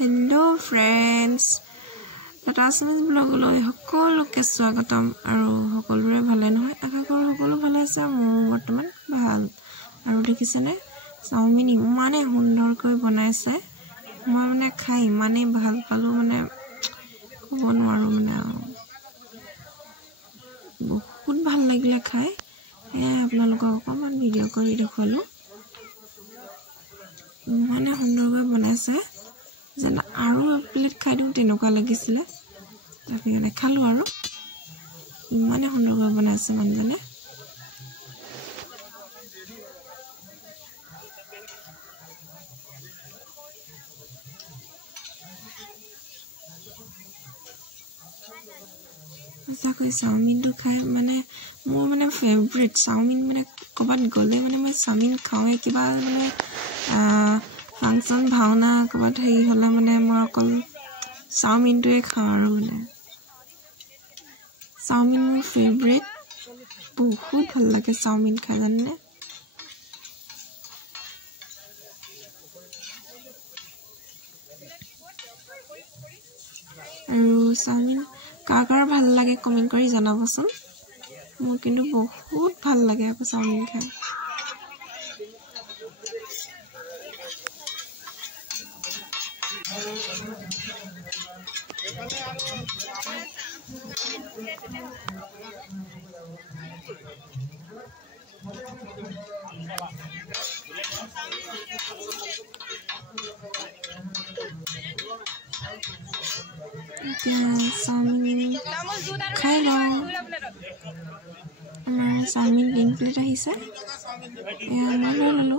Hello friends, Tata Assamese blog loi সকলোকে স্বাগতম আৰু সকলোৰে ভালে নহয় আশা কৰো সকলো ভালে আছে মোৰ বৰ্তমান ভাল আৰু দেখিছেনে চাওমিন ইমানে সুন্দৰকৈ বনাইছে মই মানে খাই ইমানে ভাল পালো মানে ক'ব নোৱাৰো মানে বহুত ভাল লাগিলে খাই আপোনালোকক অকমান ভিডিও কৰি দেখুৱালো ইমানে সুন্দৰকৈ বনাইছে যেন আৰু প্লেট খাই দিও তেনেকুৱা লাগিছিলে তাকে মানে খালো আৰু ইমানে সুন্দৰকৈ বনাইছে মানুহজনে সঁচাকৈ চাওমিনটো খাই মানে মোৰ মানে ফেভাৰিট চাওমিন মানে কবাত গলে মানে মই চাওমিন খাওঁই কিবা মানে ফাংচন ভাওনা কবাত হেৰি হলে মানে মই অকল চাওমিনটোৱে খাওঁ আৰু মানে চাওমিন মোৰ ফেভাৰিট বহুত ভাল লাগে চাওমিন খাই জানে আৰু চাওমিন কাৰ ভাল লাগে কমেন্ট কৰি জনাবচোন মোৰ কিন্তু বহুত ভাল লাগে আকৌ চাওমিন খাই চাওমিন খাই লওঁ আমাৰ চাওমিন 3 প্লেট আহিছে মই লৈ ললো